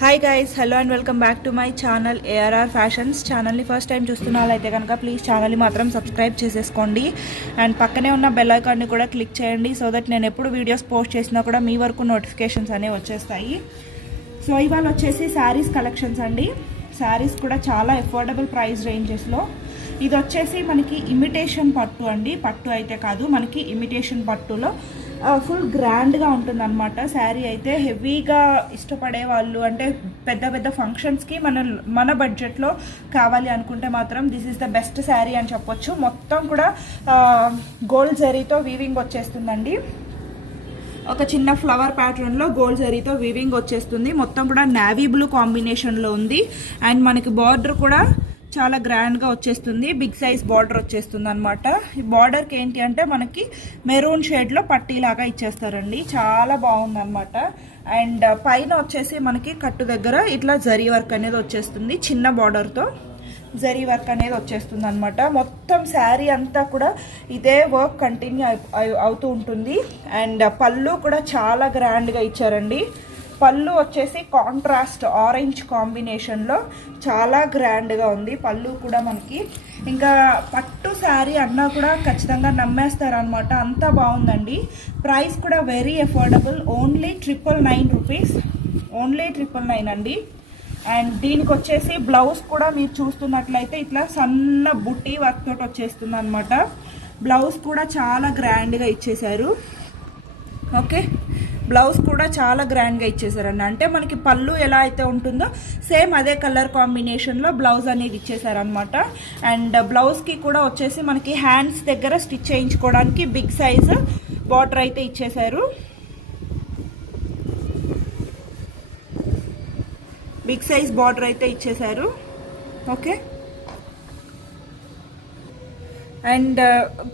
Hi guys, hello and welcome back to my channel ARR fashions. ఛానల్ని first time చూస్తున్న వాళ్ళైతే కనుక please ఛానల్ని మాత్రం సబ్స్క్రైబ్ చేసేసుకోండి అండ్ పక్కనే ఉన్న బెల్ ఐకాన్ని కూడా క్లిక్ చేయండి. సో దట్ నేను ఎప్పుడు వీడియోస్ పోస్ట్ చేసినా కూడా మీ వరకు నోటిఫికేషన్స్ అనేవి వచ్చేస్తాయి. సో ఇవాళ వచ్చేసి శారీస్ కలెక్షన్స్ అండి. శారీస్ కూడా చాలా అఫోర్డబుల్ ప్రైస్ రేంజెస్లో. ఇది వచ్చేసి మనకి ఇమిటేషన్ పట్టు అండి, పట్టు అయితే కాదు, మనకి ఇమిటేషన్ పట్టులో ఫుల్ గ్రాండ్గా ఉంటుంది అనమాట. శారీ అయితే హెవీగా ఇష్టపడే వాళ్ళు, అంటే పెద్ద పెద్ద ఫంక్షన్స్కి మన బడ్జెట్లో కావాలి అనుకుంటే మాత్రం this is the best sari అని చెప్పొచ్చు. మొత్తం కూడా గోల్డ్ జరీతో వీవింగ్ వచ్చేస్తుందండి. ఒక చిన్న ఫ్లవర్ ప్యాటర్న్లో గోల్డ్ జరీతో వీవింగ్ వచ్చేస్తుంది. మొత్తం కూడా నావీ బ్లూ కాంబినేషన్లో ఉంది అండ్ మనకి బార్డర్ కూడా చాలా గ్రాండ్గా వచ్చేస్తుంది. బిగ్ సైజ్ బార్డర్ వచ్చేస్తుంది అనమాట. ఈ బార్డర్కి ఏంటి అంటే మనకి మెరూన్ షేడ్లో పట్టీలాగా ఇచ్చేస్తారండి. చాలా బాగుంది అనమాట. అండ్ పైన వచ్చేసి మనకి కట్టు దగ్గర ఇట్లా జరీ వర్క్ అనేది వచ్చేస్తుంది. చిన్న బార్డర్తో జరీ వర్క్ అనేది వచ్చేస్తుంది అనమాట. మొత్తం శారీ అంతా కూడా ఇదే వర్క్ కంటిన్యూ అవుతూ ఉంటుంది. అండ్ పళ్ళు కూడా చాలా గ్రాండ్గా ఇచ్చారండి. పళ్ళు వచ్చేసి కాంట్రాస్ట్ ఆరెంజ్ కాంబినేషన్లో చాలా గ్రాండ్గా ఉంది పళ్ళు కూడా మనకి. ఇంకా పట్టు శారీ అన్నా కూడా ఖచ్చితంగా నమ్మేస్తారనమాట, అంత బాగుందండి. ప్రైస్ కూడా very affordable, only 999 rupees, only 999 అండి. అండ్ దీనికి వచ్చేసి బ్లౌజ్ కూడా మీరు చూస్తున్నట్లయితే ఇట్లా సన్న బుట్టి వర్క్ తోటి వచ్చేస్తుంది అనమాట. బ్లౌజ్ కూడా చాలా గ్రాండ్గా ఇచ్చేశారు. ఓకే, బ్లౌజ్ కూడా చాలా గ్రాండ్గా ఇచ్చేసారండి. అంటే మనకి పళ్ళు ఎలా అయితే ఉంటుందో సేమ్ అదే కలర్ కాంబినేషన్లో బ్లౌజ్ అనేది ఇచ్చేసారనమాట. అండ్ బ్లౌజ్కి కూడా వచ్చేసి మనకి హ్యాండ్స్ దగ్గర స్టిచ్ చేయించుకోవడానికి బిగ్ సైజ్ బార్డర్ అయితే ఇచ్చేసారు. బిగ్ సైజ్ బార్డర్ అయితే ఇచ్చేసారు. ఓకే, అండ్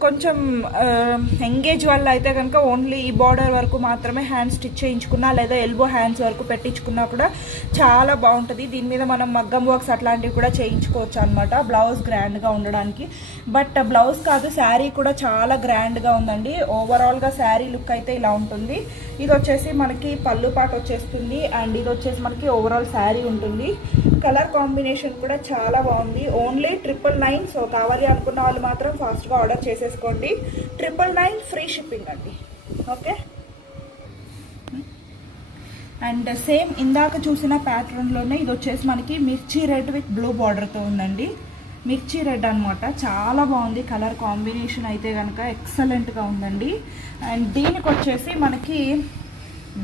కొంచెం ఎంగేజ్ వల్ల అయితే కనుక ఓన్లీ ఈ బార్డర్ వరకు మాత్రమే హ్యాండ్ స్టిచ్ చేయించుకున్నా లేదా ఎల్బో హ్యాండ్స్ వరకు పెట్టించుకున్నా కూడా చాలా బాగుంటుంది. దీని మీద మనం మగ్గం వర్క్స్ అట్లాంటివి కూడా చేయించుకోవచ్చు అనమాట, బ్లౌజ్ గ్రాండ్గా ఉండడానికి. బట్ బ్లౌజ్ కాదు, శారీ కూడా చాలా గ్రాండ్గా ఉందండి. ఓవరాల్గా శారీ లుక్ అయితే ఇలా ఉంటుంది. ఇది వచ్చేసి మనకి పళ్ళు పాట వచ్చేస్తుంది అండ్ ఇది వచ్చేసి మనకి ఓవరాల్ శారీ ఉంటుంది. కలర్ కాంబినేషన్ కూడా చాలా బాగుంది. ఓన్లీ 999. సో కావాలి అనుకున్న వాళ్ళు మాత్రం ఫాస్ట్గా ఆర్డర్ చేసేసుకోండి. 999 ఫ్రీ షిప్పింగ్ అండి. ఓకే, అండ్ సేమ్ ఇందాక చూసిన ప్యాటర్న్లోనే ఇది వచ్చేసి మనకి మిర్చి రెడ్ విత్ బ్లూ బార్డర్తో ఉందండి. మిర్చి రెడ్ అనమాట, చాలా బాగుంది. కలర్ కాంబినేషన్ అయితే కనుక ఎక్సలెంట్గా ఉందండి. అండ్ దీనికి వచ్చేసి మనకి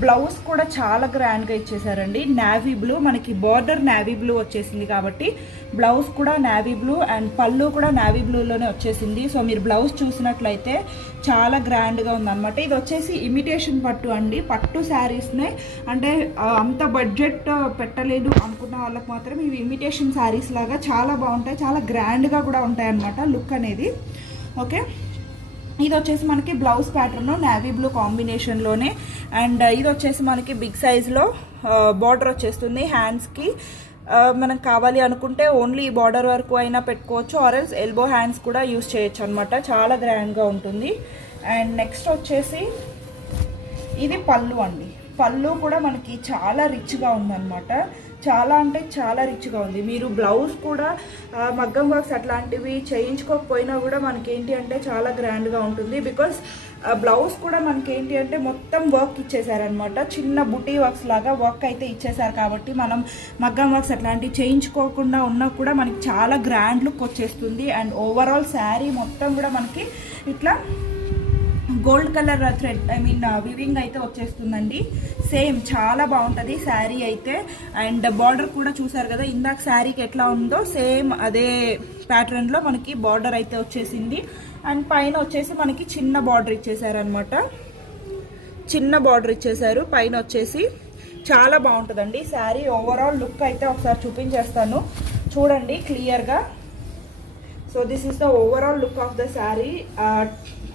బ్లౌజ్ కూడా చాలా గ్రాండ్గా ఇచ్చేసారండి. నావీ బ్లూ, మనకి బార్డర్ నావీ బ్లూ వచ్చేసింది కాబట్టి బ్లౌజ్ కూడా నావీ బ్లూ అండ్ పళ్ళు కూడా నావీ బ్లూలోనే వచ్చేసింది. సో మీరు బ్లౌజ్ చూసినట్లయితే చాలా గ్రాండ్గా ఉందన్నమాట. ఇది వచ్చేసి ఇమిటేషన్ పట్టు అండి. పట్టు శారీస్నే అంటే అంత బడ్జెట్ పెట్టలేదు అనుకున్న వాళ్ళకి మాత్రం ఇవి ఇమిటేషన్ శారీస్ లాగా చాలా బాగుంటాయి, చాలా గ్రాండ్గా కూడా ఉంటాయి అన్నమాట లుక్ అనేది. ఓకే, ఇది వచ్చేసి మనకి బ్లౌజ్ ప్యాటర్న్ నావీ బ్లూ కాంబినేషన్లోనే. అండ్ ఇది వచ్చేసి మనకి బిగ్ సైజ్లో బార్డర్ వచ్చేస్తుంది. హ్యాండ్స్కి మనం కావాలి అనుకుంటే ఓన్లీ ఈ బార్డర్ వరకు అయినా పెట్టుకోవచ్చు, ఆర్ఎల్స్ ఎల్బో హ్యాండ్స్ కూడా యూస్ చేయొచ్చు అనమాట. చాలా గ్రాండ్గా ఉంటుంది. అండ్ నెక్స్ట్ వచ్చేసి ఇది పళ్ళు అండి. పళ్ళు కూడా మనకి చాలా రిచ్గా ఉందన్నమాట. చాలా అంటే చాలా రిచ్గా ఉంది. మీరు బ్లౌజ్ కూడా మగ్గం వర్క్స్ అట్లాంటివి చేయించుకోకపోయినా కూడా మనకేంటి అంటే చాలా గ్రాండ్గా ఉంటుంది. బికాస్ బ్లౌజ్ కూడా మనకేంటి అంటే మొత్తం వర్క్ ఇచ్చేసారనమాట. చిన్న బుటీ వర్క్స్ లాగా వర్క్ అయితే ఇచ్చేసారు కాబట్టి మనం మగ్గం వర్క్స్ అట్లాంటివి చేయించుకోకుండా ఉన్నా కూడా మనకి చాలా గ్రాండ్ లుక్ వచ్చేస్తుంది. అండ్ ఓవరాల్ శారీ మొత్తం కూడా మనకి ఇట్లా గోల్డ్ కలర్ థ్రెడ్ వివింగ్ అయితే వచ్చేస్తుందండి. సేమ్ చాలా బాగుంటుంది శారీ అయితే. అండ్ బార్డర్ కూడా చూసారు కదా ఇందాక శారీకి ఎట్లా ఉందో సేమ్ అదే ప్యాటర్న్లో మనకి బార్డర్ అయితే వచ్చేసింది. అండ్ పైన వచ్చేసి మనకి చిన్న బార్డర్ ఇచ్చేసారనమాట, చిన్న బార్డర్ ఇచ్చేసారు పైన వచ్చేసి. చాలా బాగుంటుందండి శారీ. ఓవరాల్ లుక్ అయితే ఒకసారి చూపించేస్తాను చూడండి క్లియర్గా. So this is the overall look of the sari.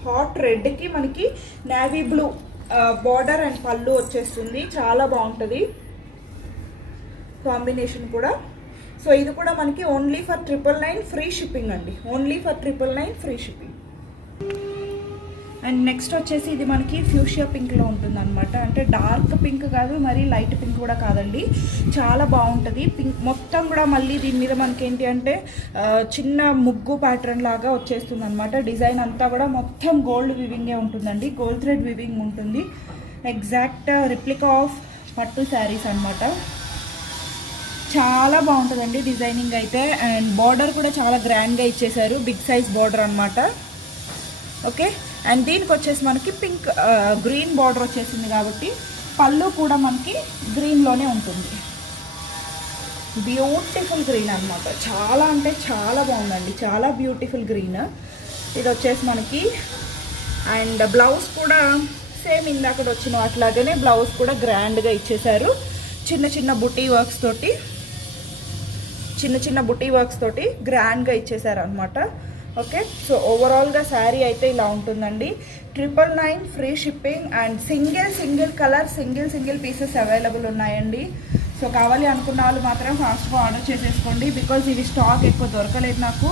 Hot రెడ్కి మనకి నావీ బ్లూ బార్డర్ అండ్ పళ్ళు వచ్చేస్తుంది. చాలా బాగుంటుంది కాంబినేషన్ కూడా. సో ఇది కూడా మనకి ఓన్లీ ఫర్ 999 ఫ్రీ షిప్పింగ్ అండి, only for 999 free shipping. And next వచ్చేసి ఇది మనకి ఫ్యూషియా పింక్లో ఉంటుంది అనమాట. అంటే డార్క్ పింక్ కాదు, మరి లైట్ పింక్ కూడా కాదండి, చాలా బాగుంటుంది. పింక్ మొత్తం కూడా మళ్ళీ దీని మీద మనకి ఏంటి అంటే చిన్న ముగ్గు ప్యాటర్న్ లాగా వచ్చేస్తుంది అనమాట. డిజైన్ అంతా కూడా మొత్తం గోల్డ్ వివింగే ఉంటుందండి, గోల్డ్ థ్రెడ్ వివింగ్ ఉంటుంది. ఎగ్జాక్ట్ రిప్లికా ఆఫ్ పట్టు శారీస్ అనమాట. చాలా బాగుంటుందండి డిజైనింగ్ అయితే. అండ్ బార్డర్ కూడా చాలా గ్రాండ్గా ఇచ్చేసారు, బిగ్ సైజ్ బార్డర్ అనమాట. ఓకే, అండ్ దీనికి వచ్చేసి మనకి పింక్ గ్రీన్ బార్డర్ వచ్చేసింది కాబట్టి పళ్ళు కూడా మనకి గ్రీన్లోనే ఉంటుంది. బ్యూటిఫుల్ గ్రీన్ అనమాట, చాలా అంటే చాలా బాగుందండి, చాలా బ్యూటిఫుల్ గ్రీన్. ఇది వచ్చేసి మనకి అండ్ బ్లౌజ్ కూడా సేమ్ ఇందాక వచ్చిన అట్లాగనే బ్లౌజ్ కూడా గ్రాండ్గా ఇచ్చేసారు. చిన్న చిన్న బుటీ వర్క్స్ తోటి గ్రాండ్గా ఇచ్చేసారు అనమాట. ఓకే, సో ఓవరాల్గా శారీ అయితే ఇలా ఉంటుందండి. 999 free shipping and single colour single pieces available ఉన్నాయండి. సో కావాలి అనుకున్న వాళ్ళు మాత్రం ఫాస్ట్గా ఆర్డర్ చేసేసుకోండి, బికాజ్ ఇవి స్టాక్ ఎక్కువ దొరకలేదు నాకు.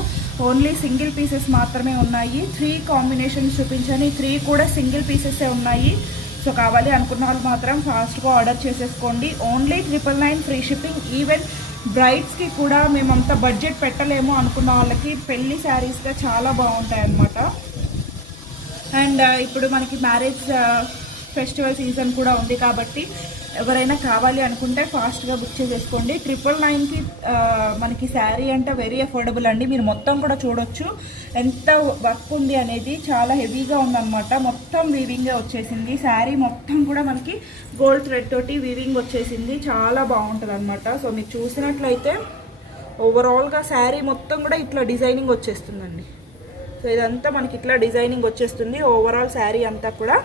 ఓన్లీ సింగిల్ పీసెస్ మాత్రమే ఉన్నాయి. 3 కాంబినేషన్స్ చూపించాను, 3 కూడా సింగిల్ పీసెసే ఉన్నాయి. సో కావాలి అనుకున్న వాళ్ళు మాత్రం ఫాస్ట్గా ఆర్డర్ చేసేసుకోండి. Only 999 free shipping. ఈవెన్ బ్రైడ్స్కి కూడా మేమంత బడ్జెట్ పెట్టలేము అనుకున్న వాళ్ళకి పెళ్లి శారీస్గా చాలా బాగుంటాయి అన్నమాట. అండ్ ఇప్పుడు మనకి మ్యారేజ్ ఫెస్టివల్ సీజన్ కూడా ఉంది కాబట్టి ఎవరైనా కావాలి అనుకుంటే ఫాస్ట్గా బుక్ చేసేసుకోండి. 999కి మనకి శారీ అంటే వెరీ అఫోర్డబుల్ అండి. మీరు మొత్తం కూడా చూడొచ్చు ఎంత వర్క్ ఉంది అనేది, చాలా హెవీగా ఉందన్నమాట. మొత్తం వీవింగే వచ్చేసింది, శారీ మొత్తం కూడా మనకి గోల్డ్ థ్రెడ్ తోటి వీవింగ్ వచ్చేసింది, చాలా బాగుంటుంది అనమాట. సో మీరు చూసినట్లయితే ఓవరాల్గా శారీ మొత్తం కూడా ఇట్లా డిజైనింగ్ వచ్చేస్తుందండి. సో ఇదంతా మనకి ఇట్లా డిజైనింగ్ వచ్చేస్తుంది ఓవరాల్ శారీ అంతా కూడా.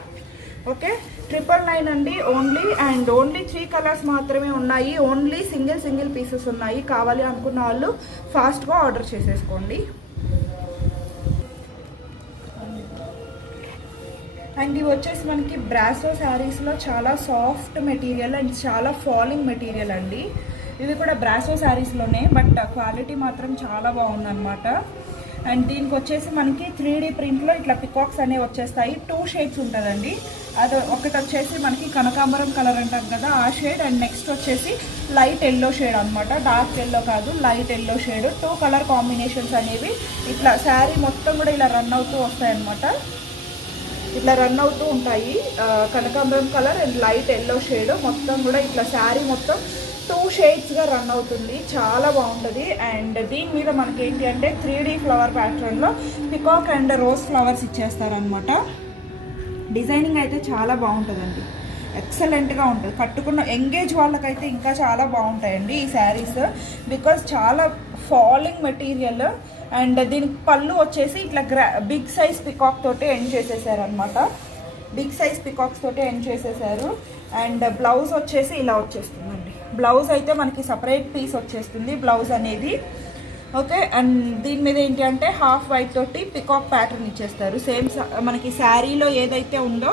ఓకే, 999 అండి ఓన్లీ. అండ్ ఓన్లీ 3 కలర్స్ మాత్రమే ఉన్నాయి, ఓన్లీ సింగిల్ పీసెస్ ఉన్నాయి. కావాలి అనుకున్న వాళ్ళు ఫాస్ట్గా ఆర్డర్ చేసేసుకోండి. అండ్ ఇవి వచ్చేసి మనకి బ్రాసో శారీస్లో చాలా సాఫ్ట్ మెటీరియల్ అండ్ చాలా ఫాలింగ్ మెటీరియల్ అండి. ఇవి కూడా బ్రాసో శారీస్లోనే, బట్ క్వాలిటీ మాత్రం చాలా బాగుందన్నమాట. అండ్ దీనికి వచ్చేసి మనకి 3D ప్రింట్లో ఇట్లా పికాక్స్ అనేవి వచ్చేస్తాయి. 2 షేడ్స్ ఉంటుందండి. అది ఒకటి వచ్చేసి మనకి కనకాంబరం కలర్ అంటాం కదా, ఆ షేడ్. అండ్ నెక్స్ట్ వచ్చేసి లైట్ ఎల్లో షేడ్ అనమాట, డార్క్ ఎల్లో కాదు, light yellow shade. 2 colour combinations అనేవి ఇట్లా శారీ మొత్తం కూడా ఇలా రన్ అవుతూ వస్తాయన్నమాట. ఇట్లా రన్ అవుతూ ఉంటాయి. కనకాంబరం colour and light yellow shade మొత్తం కూడా ఇట్లా శారీ మొత్తం 2 షేడ్స్గా రన్ అవుతుంది, చాలా బాగుంటుంది. అండ్ దీని మీద మనకి ఏంటి అంటే 3D ఫ్లవర్ ప్యాటర్న్లో పికాక్ అండ్ రోజ్ ఫ్లవర్స్ ఇచ్చేస్తారనమాట. డిజైనింగ్ అయితే చాలా బాగుంటుందండి, ఎక్సలెంట్గా ఉంటుంది. కట్టుకున్న ఎంగేజ్ వాళ్ళకైతే ఇంకా చాలా బాగుంటాయండి ఈ శారీస్, బికాజ్ చాలా ఫాలింగ్ మెటీరియల్. అండ్ దీనికి పళ్ళు వచ్చేసి ఇట్లా బిగ్ సైజ్ పికాక్ తోటి ఎండ్ చేసేసారు అనమాట. బిగ్ సైజ్ పికాక్స్ తోటి ఎండ్ చేసేసారు. అండ్ బ్లౌజ్ వచ్చేసి ఇలా వచ్చేస్తుందండి. బ్లౌజ్ అయితే మనకి సపరేట్ పీస్ వచ్చేస్తుంది బ్లౌజ్ అనేది. ఓకే, అండ్ దీని మీద ఏంటి అంటే హాఫ్ వైట్ తోటి పికాక్ ప్యాటర్న్ ఇచ్చేస్తారు. సేమ్ మనకి శారీలో ఏదైతే ఉందో,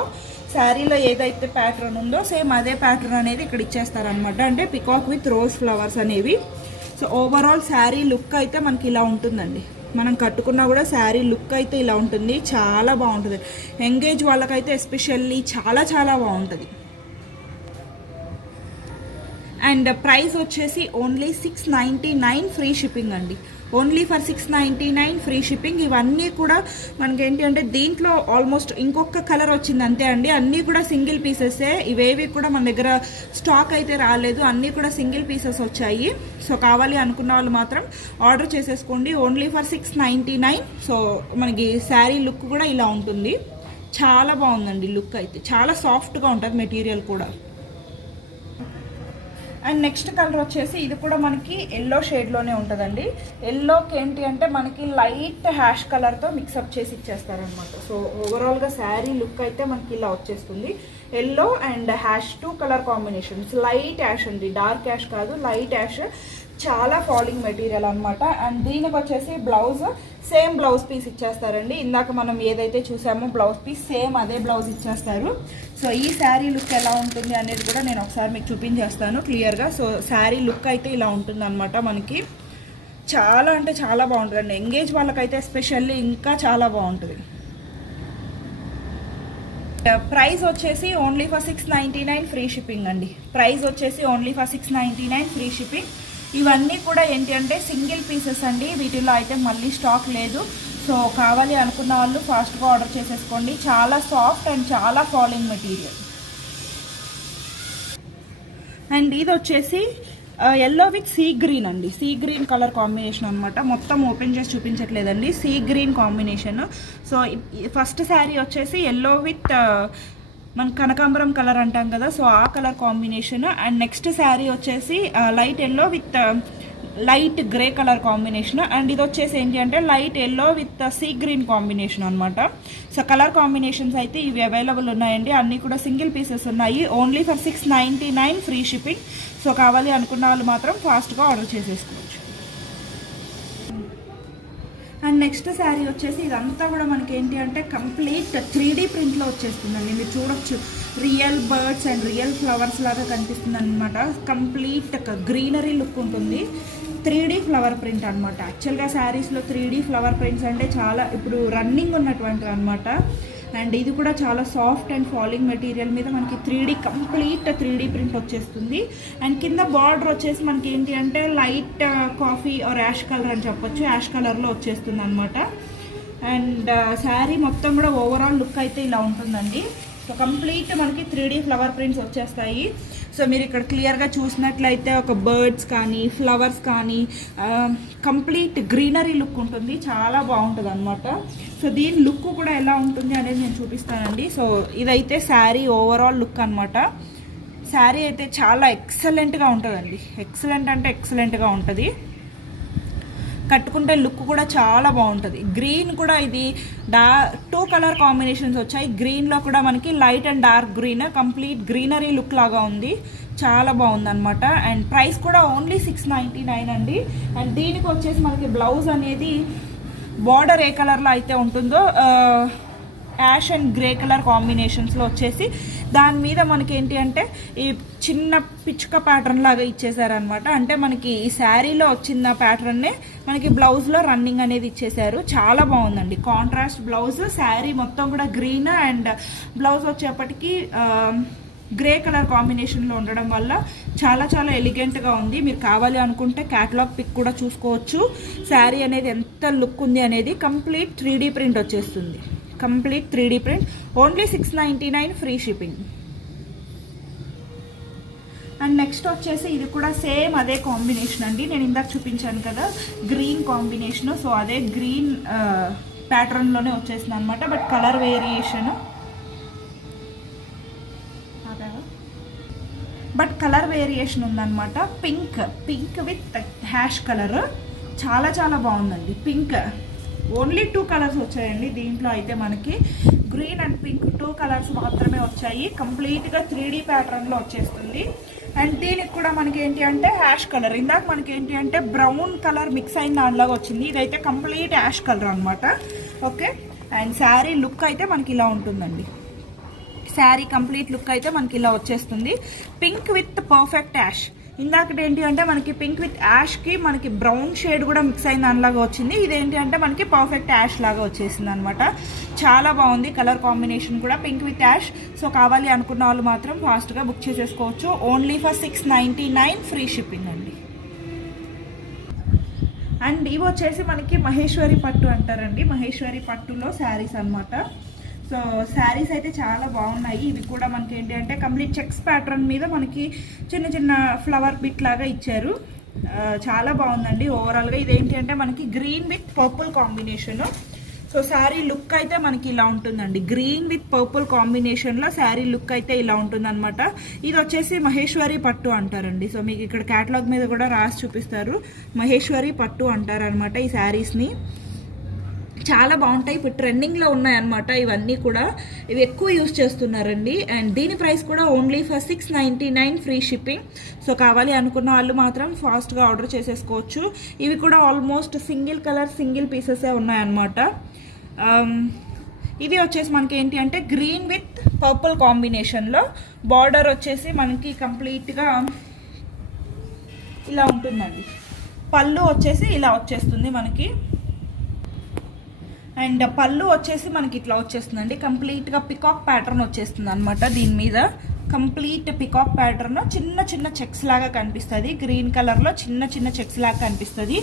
శారీలో ఏదైతే ప్యాటర్న్ ఉందో సేమ్ అదే ప్యాటర్న్ అనేది ఇక్కడ ఇచ్చేస్తారనమాట. అంటే పికాక్ విత్ రోజ్ ఫ్లవర్స్ అనేవి. సో ఓవరాల్ శారీ లుక్ అయితే మనకి ఇలా ఉంటుందండి. మనం కట్టుకున్నా కూడా శారీ లుక్ అయితే ఇలా ఉంటుంది, చాలా బాగుంటుంది. ఎంగేజ్ వాళ్ళకైతే ఎస్పెషల్లీ చాలా బాగుంటుంది. అండ్ ప్రైస్ వచ్చేసి ఓన్లీ 699 ఫ్రీ షిప్పింగ్ అండి. Only for 699 free shipping. ఇవన్నీ కూడా మనకేంటి అంటే దీంట్లో ఆల్మోస్ట్ ఇంకొక కలర్ వచ్చింది అంతే అండి. అన్నీ కూడా సింగిల్ పీసెసే, ఇవేవి కూడా మన దగ్గర స్టాక్ అయితే రాలేదు, అన్నీ కూడా సింగిల్ పీసెస్ వచ్చాయి. సో కావాలి అనుకున్న వాళ్ళు మాత్రం ఆర్డర్ చేసేసుకోండి, ఓన్లీ ఫర్ 699. సో మనకి శారీ లుక్ కూడా ఇలా ఉంటుంది, చాలా బాగుందండి లుక్ అయితే, చాలా సాఫ్ట్గా ఉంటుంది మెటీరియల్ కూడా. అండ్ నెక్స్ట్ కలర్ వచ్చేసి ఇది కూడా మనకి ఎల్లో షేడ్లోనే ఉంటుందండి. ఎల్లోకి ఏంటి అంటే మనకి లైట్ హ్యాష్ కలర్తో మిక్సప్ చేసి ఇచ్చేస్తారనమాట. సో ఓవరాల్గా శారీ లుక్ అయితే మనకి ఇలా వచ్చేస్తుంది. Yellow and ash 2 colour combinations. Light ash అండి, డార్క్ యాష్ కాదు, లైట్ యాష్. చాలా ఫాలింగ్ మెటీరియల్ అనమాట. అండ్ దీనికి వచ్చేసి బ్లౌజ్ సేమ్ బ్లౌజ్ పీస్ ఇచ్చేస్తారండి. ఇందాక మనం ఏదైతే చూసామో బ్లౌజ్ పీస్ సేమ్ అదే బ్లౌజ్ ఇచ్చేస్తారు. సో ఈ శారీ లుక్ ఎలా ఉంటుంది అనేది కూడా నేను ఒకసారి మీకు చూపించేస్తాను క్లియర్గా. సో శారీ లుక్ అయితే ఇలా ఉంటుంది అనమాట మనకి. చాలా అంటే చాలా బాగుంటుందండి. ఎంగేజ్ వాళ్ళకైతే ఎస్పెషల్లీ ఇంకా చాలా బాగుంటుంది. ప్రైస్ వచ్చేసి ఓన్లీ ఫర్ 699 ఫ్రీ షిప్పింగ్ అండి. ప్రైస్ వచ్చేసి ఓన్లీ ఫర్ 699 ఫ్రీ షిప్పింగ్. ఇవన్నీ కూడా ఏంటి అంటే సింగిల్ పీసెస్ అండి, వీటిలో అయితే మళ్ళీ స్టాక్ లేదు. సో కావాలి అనుకున్న వాళ్ళు ఫాస్ట్గా ఆర్డర్ చేసేసుకోండి. చాలా సాఫ్ట్ అండ్ చాలా ఫాలింగ్ మెటీరియల్. అండ్ ఇది వచ్చేసి ఎల్లో విత్ సీ గ్రీన్ అండి. సీ గ్రీన్ కలర్ కాంబినేషన్ అనమాట. మొత్తం ఓపెన్ చేసి చూపించట్లేదండి, sea green combination. So first sari వచ్చేసి ఎల్లో విత్ మన కనకాంబరం కలర్ అంటాం కదా, సో ఆ colour combination. And next sari వచ్చేసి light yellow with light grey colour combination. And ఇది వచ్చేసి ఏంటి అంటే light yellow with sea green combination అనమాట. సో కలర్ కాంబినేషన్స్ అయితే ఇవి అవైలబుల్ ఉన్నాయండి. అన్నీ కూడా సింగిల్ పీసెస్ ఉన్నాయి. Only for 699 free shipping. So కావాలి అనుకున్న వాళ్ళు మాత్రం ఫాస్ట్గా ఆర్డర్ చేసేసుకోవచ్చు. అండ్ నెక్స్ట్ శారీ వచ్చేసి ఇదంతా కూడా మనకి ఏంటి అంటే కంప్లీట్ 3D ప్రింట్లో వచ్చేస్తుందండి. మీరు చూడొచ్చు, real birds and real flowers లాగా కనిపిస్తుంది అనమాట. కంప్లీట్ గ్రీనరీ లుక్ ఉంటుంది. 3D ఫ్లవర్ ప్రింట్ అనమాట. యాక్చువల్గా శారీస్లో 3D ఫ్లవర్ ప్రింట్స్ అంటే చాలా ఇప్పుడు రన్నింగ్ ఉన్నటువంటివి అనమాట. అండ్ ఇది కూడా చాలా సాఫ్ట్ అండ్ ఫాలింగ్ మెటీరియల్ మీద మనకి 3D కంప్లీట్ 3D ప్రింట్ వచ్చేస్తుంది. అండ్ కింద బార్డర్ వచ్చేసి మనకి ఏంటి అంటే light coffee or ash colour అని చెప్పొచ్చు, యాష్ కలర్లో వచ్చేస్తుంది అనమాట. అండ్ శారీ మొత్తం కూడా ఓవరాల్ లుక్ అయితే ఇలా ఉంటుందండి. సో కంప్లీట్ మనకి 3D ఫ్లవర్ ప్రింట్స్ వచ్చేస్తాయి. సో మీరు ఇక్కడ క్లియర్గా చూసినట్లయితే ఒక బర్డ్స్ కానీ ఫ్లవర్స్ కానీ కంప్లీట్ గ్రీనరీ లుక్ ఉంటుంది. చాలా బాగుంటుంది అనమాట. సో దీని లుక్ కూడా ఎలా ఉంటుంది అనేది నేను చూపిస్తానండి. సో ఇదైతే శారీ ఓవరాల్ లుక్ అనమాట. శారీ అయితే చాలా ఎక్సలెంట్గా ఉంటుందండి. ఎక్సలెంట్ అంటే ఎక్సలెంట్గా ఉంటుంది. కట్టుకుంటే లుక్ కూడా చాలా బాగుంటుంది. గ్రీన్ కూడా ఇది 2 కలర్ కాంబినేషన్స్ వచ్చాయి. గ్రీన్లో కూడా మనకి light and dark green, complete greenery look లాగా ఉంది. చాలా బాగుంది అనమాట. అండ్ ప్రైస్ కూడా ఓన్లీ 699 అండి. అండ్ దీనికి వచ్చేసి మనకి బ్లౌజ్ అనేది బార్డర్ ఏ కలర్లో అయితే ఉంటుందో యాష్ అండ్ గ్రే కలర్ కాంబినేషన్స్లో వచ్చేసి దాని మీద మనకి ఏంటి అంటే ఈ చిన్న పిచ్చుక ప్యాటర్న్ లాగా ఇచ్చేసారనమాట. అంటే మనకి ఈ శారీలో వచ్చిన ప్యాటర్న్నే మనకి బ్లౌజ్లో రన్నింగ్ అనేది ఇచ్చేసారు. చాలా బాగుందండి. కాంట్రాస్ట్ బ్లౌజ్, శారీ మొత్తం కూడా గ్రీన్ అండ్ బ్లౌజ్ వచ్చేప్పటికి గ్రే కలర్ కాంబినేషన్లో ఉండడం వల్ల చాలా చాలా ఎలిగెంట్గా ఉంది. మీరు కావాలి అనుకుంటే క్యాటలాగ్ పిక్ కూడా చూసుకోవచ్చు. శారీ అనేది ఎంత లుక్ ఉంది అనేది. కంప్లీట్ 3D ప్రింట్ వచ్చేస్తుంది. Complete 3D print. Only 699 free shipping. And next వచ్చేసి ఇది కూడా సేమ్ అదే కాంబినేషన్ అండి. నేను ఇందాక చూపించాను కదా గ్రీన్ కాంబినేషన్. సో అదే గ్రీన్ ప్యాటర్న్లోనే వచ్చేసింది అనమాట. బట్ కలర్ వేరియేషన్ ఉందన్నమాట. Pink with ash colour. చాలా చాలా బాగుందండి. పింక్ ఓన్లీ 2 కలర్స్ వచ్చాయండి దీంట్లో అయితే. మనకి గ్రీన్ అండ్ పింక్ 2 కలర్స్ మాత్రమే వచ్చాయి. కంప్లీట్గా 3D ప్యాటర్న్లో వచ్చేస్తుంది. అండ్ దీనికి కూడా మనకి ఏంటి అంటే హ్యాష్ కలర్. ఇందాక మనకి ఏంటి అంటే బ్రౌన్ కలర్ మిక్స్ అయిన దానిలాగా వచ్చింది. ఇదైతే కంప్లీట్ హ్యాష్ కలర్ అనమాట. ఓకే. అండ్ శారీ లుక్ అయితే మనకి ఇలా ఉంటుందండి. శారీ కంప్లీట్ లుక్ అయితే మనకి ఇలా వచ్చేస్తుంది. Pink with perfect ash. ఇందాకటి ఏంటి అంటే మనకి పింక్ విత్ యాష్కి మనకి బ్రౌన్ షేడ్ కూడా మిక్స్ అయిన దానిలాగా వచ్చింది. ఇదేంటి అంటే మనకి పర్ఫెక్ట్ యాష్ లాగా వచ్చేసింది అనమాట. చాలా బాగుంది కలర్ కాంబినేషన్ కూడా, పింక్ విత్ యాష్. సో కావాలి అనుకున్న వాళ్ళు మాత్రం ఫాస్ట్గా బుక్ చేసేసుకోవచ్చు. ఓన్లీ ఫర్ 699 ఫ్రీ షిప్పింగ్ అండి. అండ్ ఇవి వచ్చేసి మనకి మహేశ్వరి పట్టు అంటారండి. మహేశ్వరి పట్టులో శారీస్ అనమాట. సో శారీస్ అయితే చాలా బాగున్నాయి. ఇవి కూడా మనకి ఏంటి అంటే కంప్లీట్ చెక్స్ ప్యాటర్న్ మీద మనకి చిన్న చిన్న ఫ్లవర్ బిట్ లాగా ఇచ్చారు. చాలా బాగుందండి ఓవరాల్గా. ఇదేంటి అంటే మనకి green with purple combination. So sari look అయితే మనకి ఇలా ఉంటుందండి. గ్రీన్ విత్ పర్పుల్ కాంబినేషన్లో శారీ లుక్ అయితే ఇలా ఉంటుంది అనమాట. ఇది వచ్చేసి మహేశ్వరి పట్టు అంటారండి. సో మీకు ఇక్కడ క్యాటలాగ్ మీద కూడా రాసి చూపిస్తారు. మహేశ్వరి పట్టు అంటారనమాట ఈ శారీస్ని. చాలా బాగుంటాయి. ఇప్పుడు ట్రెండింగ్లో ఉన్నాయన్నమాట ఇవన్నీ కూడా. ఇవి ఎక్కువ యూజ్ చేస్తున్నారండి. అండ్ దీని ప్రైస్ కూడా only for 699 free shipping. So కావాలి అనుకున్న వాళ్ళు మాత్రం ఫాస్ట్గా ఆర్డర్ చేసేసుకోవచ్చు. ఇవి కూడా ఆల్మోస్ట్ సింగిల్ కలర్ సింగిల్ పీసెసే ఉన్నాయన్నమాట. ఇది వచ్చేసి మనకి ఏంటి అంటే గ్రీన్ విత్ పర్పుల్ కాంబినేషన్లో బార్డర్ వచ్చేసి మనకి కంప్లీట్గా ఇలా ఉంటుందండి. పళ్ళు వచ్చేసి ఇలా వచ్చేస్తుంది మనకి. అండ్ పళ్ళు వచ్చేసి మనకి ఇట్లా వచ్చేస్తుందండి, కంప్లీట్గా పికాక్ ప్యాటర్న్ వచ్చేస్తుంది అనమాట. దీని మీద కంప్లీట్ పికాక్ ప్యాటర్న్ చిన్న చిన్న చెక్స్ లాగా కనిపిస్తుంది, గ్రీన్ కలర్లో చిన్న చిన్న చెక్స్ లాగా కనిపిస్తుంది.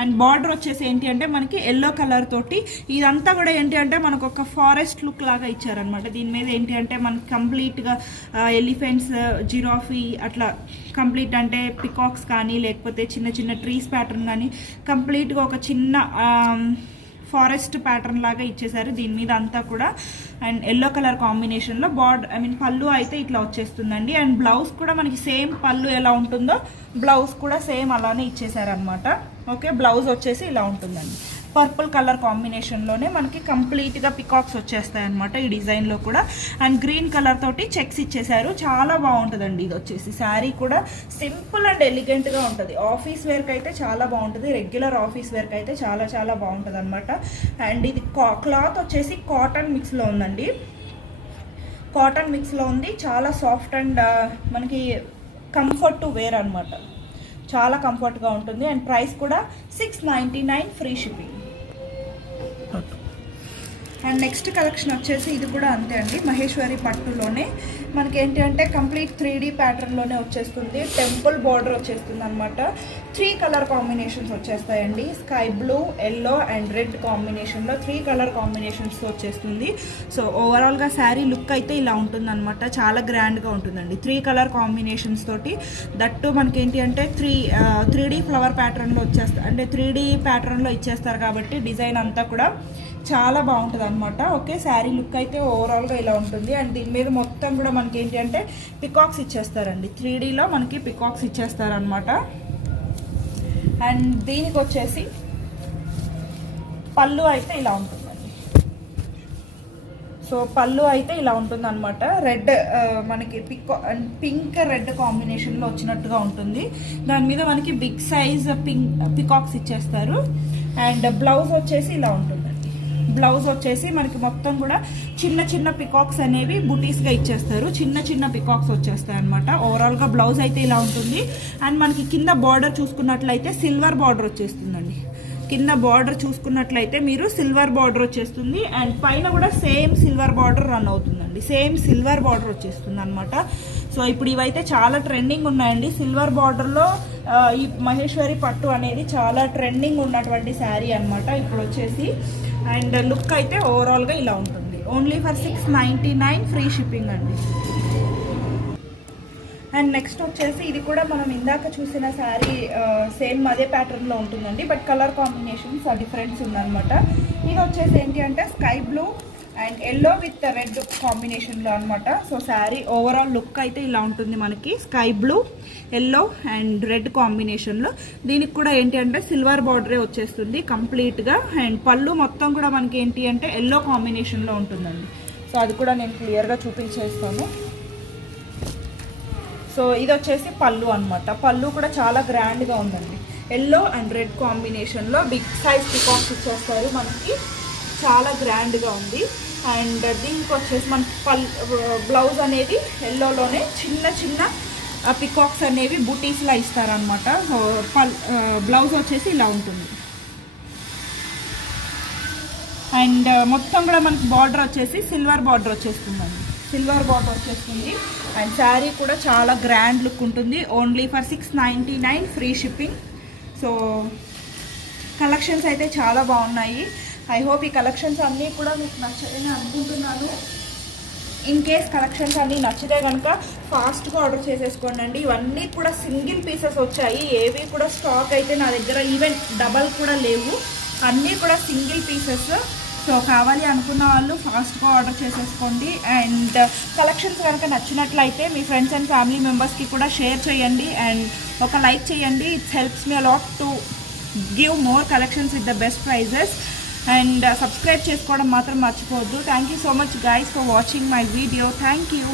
అండ్ బార్డర్ వచ్చేసి ఏంటి అంటే మనకి ఎల్లో కలర్ తోటి ఇదంతా కూడా ఏంటి అంటే మనకు ఒక ఫారెస్ట్ లుక్ లాగా ఇచ్చారనమాట. దీని మీద ఏంటి అంటే మనకి కంప్లీట్గా ఎలిఫెంట్స్, జిరాఫీ అట్లా కంప్లీట్ అంటే పికాక్స్ కానీ లేకపోతే చిన్న చిన్న ట్రీస్ ప్యాటర్న్ కానీ కంప్లీట్గా ఒక చిన్న ఫారెస్ట్ ప్యాటర్న్ లాగా ఇచ్చేసారు దీని మీద అంతా కూడా. అండ్ ఎల్లో కలర్ కాంబినేషన్లో పళ్ళు అయితే ఇట్లా వచ్చేస్తుందండి. అండ్ బ్లౌజ్ కూడా మనకి సేమ్ పళ్ళు ఎలా ఉంటుందో బ్లౌజ్ కూడా సేమ్ అలానే ఇచ్చేసారనమాట. ఓకే, బ్లౌజ్ వచ్చేసి ఇలా ఉంటుందండి, పర్పుల్ కలర్ కాంబినేషన్లోనే మనకి కంప్లీట్గా పికాక్స్ వచ్చేస్తాయి అనమాట ఈ డిజైన్లో కూడా. అండ్ గ్రీన్ కలర్ తోటి చెక్స్ ఇచ్చేసారు, చాలా బాగుంటుందండి. ఇది వచ్చేసి శారీ కూడా సింపుల్ అండ్ ఎలిగెంట్గా ఉంటుంది, ఆఫీస్ వేర్కి అయితే చాలా బాగుంటుంది, రెగ్యులర్ ఆఫీస్ వేర్కి అయితే చాలా చాలా బాగుంటుంది అనమాట. అండ్ ఇది క్లాత్ వచ్చేసి కాటన్ మిక్స్లో ఉందండి, కాటన్ మిక్స్లో ఉంది, చాలా సాఫ్ట్ అండ్ మనకి కంఫర్ట్ టు వేర్ అనమాట, చాలా కంఫర్ట్గా ఉంటుంది. అండ్ ప్రైస్ కూడా 699 free shipping. And next collection వచ్చేసి ఇది కూడా అంతే అండి, మహేశ్వరి పట్టులోనే మనకి ఏంటి అంటే కంప్లీట్ 3D ప్యాటర్న్లోనే వచ్చేస్తుంది, టెంపుల్ బార్డర్ వచ్చేస్తుంది అనమాట. 3 కలర్ కాంబినేషన్స్ వచ్చేస్తాయండి, sky blue, yellow and red కాంబినేషన్లో 3 కలర్ కాంబినేషన్స్ వచ్చేస్తుంది. సో ఓవరాల్గా శారీ లుక్ అయితే ఇలా ఉంటుంది అనమాట, చాలా గ్రాండ్గా ఉంటుందండి 3 కలర్ కాంబినేషన్స్ తోటి. దట్టు మనకి ఏంటి అంటే 3D ఫ్లవర్ ప్యాటర్న్లో వచ్చేస్తారు, అంటే 3D ప్యాటర్న్లో ఇచ్చేస్తారు కాబట్టి డిజైన్ అంతా కూడా చాలా బాగుంటుంది అనమాట. ఓకే, శారీ లుక్ అయితే ఓవరాల్గా ఇలా ఉంటుంది. అండ్ దీని మీద మొత్తం కూడా మనకి ఏంటి అంటే పికాక్స్ ఇచ్చేస్తారండి, 3Dలో మనకి పికాక్స్ ఇచ్చేస్తారనమాట. అండ్ దీనికి వచ్చేసి పళ్ళు అయితే ఇలా ఉంటుందండి. సో పళ్ళు అయితే ఇలా ఉంటుంది అనమాట, రెడ్ మనకి పింక్ రెడ్ కాంబినేషన్లో వచ్చినట్టుగా ఉంటుంది. దాని మీద మనకి బిగ్ సైజ్ పికాక్స్ ఇచ్చేస్తారు. అండ్ బ్లౌజ్ వచ్చేసి ఇలా ఉంటుంది, బ్లౌజ్ వచ్చేసి మనకి మొత్తం కూడా చిన్న చిన్న పికాక్స్ అనేవి బుటీస్గా ఇచ్చేస్తారు, చిన్న చిన్న పికాక్స్ వచ్చేస్తాయి అనమాట. ఓవరాల్గా బ్లౌజ్ అయితే ఇలా ఉంటుంది. అండ్ మనకి కింద బార్డర్ చూసుకున్నట్లయితే సిల్వర్ బార్డర్ వచ్చేస్తుందండి, కింద బార్డర్ చూసుకున్నట్లయితే మీరు సిల్వర్ బార్డర్ వచ్చేస్తుంది. అండ్ పైన కూడా సేమ్ సిల్వర్ బార్డర్ రన్ అవుతుందండి, సేమ్ సిల్వర్ బార్డర్ వచ్చేస్తుంది అనమాట. సో ఇప్పుడు ఇవైతే చాలా ట్రెండింగ్ ఉన్నాయండి, సిల్వర్ బార్డర్లో ఈ మహేశ్వరి పట్టు అనేది చాలా ట్రెండింగ్ ఉన్నటువంటి శారీ అనమాట ఇప్పుడు వచ్చేసి. అండ్ లుక్ అయితే ఓవరాల్గా ఇలా ఉంటుంది, ఓన్లీ ఫర్ 699 ఫ్రీ షిప్పింగ్ అండి. అండ్ నెక్స్ట్ వచ్చేసి ఇది కూడా మనం ఇందాక చూసిన శారీ సేమ్ అదే ప్యాటర్న్లో ఉంటుందండి, బట్ కలర్ కాంబినేషన్స్ డిఫరెన్స్ ఉందన్నమాట. ఇది వచ్చేసి ఏంటి అంటే sky blue and yellow with red కాంబినేషన్లో అనమాట. సో శారీ ఓవరాల్ లుక్ అయితే ఇలా ఉంటుంది మనకి, sky blue, yellow and red కాంబినేషన్లో. దీనికి కూడా ఏంటి అంటే సిల్వర్ బార్డరే వచ్చేస్తుంది కంప్లీట్గా. అండ్ పళ్ళు మొత్తం కూడా మనకి ఏంటి అంటే ఎల్లో కాంబినేషన్లో ఉంటుందండి. సో అది కూడా నేను క్లియర్గా చూపించేస్తాను. సో ఇది వచ్చేసి పళ్ళు అనమాట, పళ్ళు కూడా చాలా గ్రాండ్గా ఉందండి, ఎల్లో అండ్ రెడ్ కాంబినేషన్లో బిగ్ సైజ్ పికాక్స్ ఇచ్చేస్తారు మనకి, చాలా గ్రాండ్గా ఉంది. అండ్ దీనికి వచ్చేసి మనకి బ్లౌజ్ అనేది ఎల్లోలోనే చిన్న చిన్న పికాక్స్ అనేవి బూటీస్లా ఇస్తారనమాట. సో బ్లౌజ్ వచ్చేసి ఇలా ఉంటుంది. అండ్ మొత్తం కూడా మనకి బార్డర్ వచ్చేసి సిల్వర్ బార్డర్ వచ్చేస్తుందండి, సిల్వర్ బార్డర్ వచ్చేస్తుంది. అండ్ శారీ కూడా చాలా గ్రాండ్ లుక్ ఉంటుంది, only for 699 free shipping. So collections అయితే చాలా బాగున్నాయి. ఐ హోప్ ఈ కలెక్షన్స్ అన్నీ కూడా మీకు నచ్చాయని అనుకుంటున్నాను. ఇన్ కేస్ కలెక్షన్స్ అన్నీ నచ్చితే కనుక ఫాస్ట్గా ఆర్డర్ చేసేసుకోండి అండి. ఇవన్నీ కూడా సింగిల్ పీసెస్ వచ్చాయి, ఏవి కూడా స్టాక్ అయితే నా దగ్గర ఈవెన్ డబల్ కూడా లేవు, అన్నీ కూడా సింగిల్ పీసెస్. సో కావాలి అనుకున్న వాళ్ళు ఫాస్ట్గా ఆర్డర్ చేసేసుకోండి. అండ్ కలెక్షన్స్ కనుక నచ్చినట్లయితే మీ ఫ్రెండ్స్ అండ్ ఫ్యామిలీ మెంబర్స్కి కూడా షేర్ చేయండి అండ్ ఒక లైక్ చేయండి. It's helps me a lot to give more collections with the best prizes. And subscribe చేసుకోవడం మాత్రం మర్చిపోవద్దు. Thank you so much guys for watching my video. Thank you.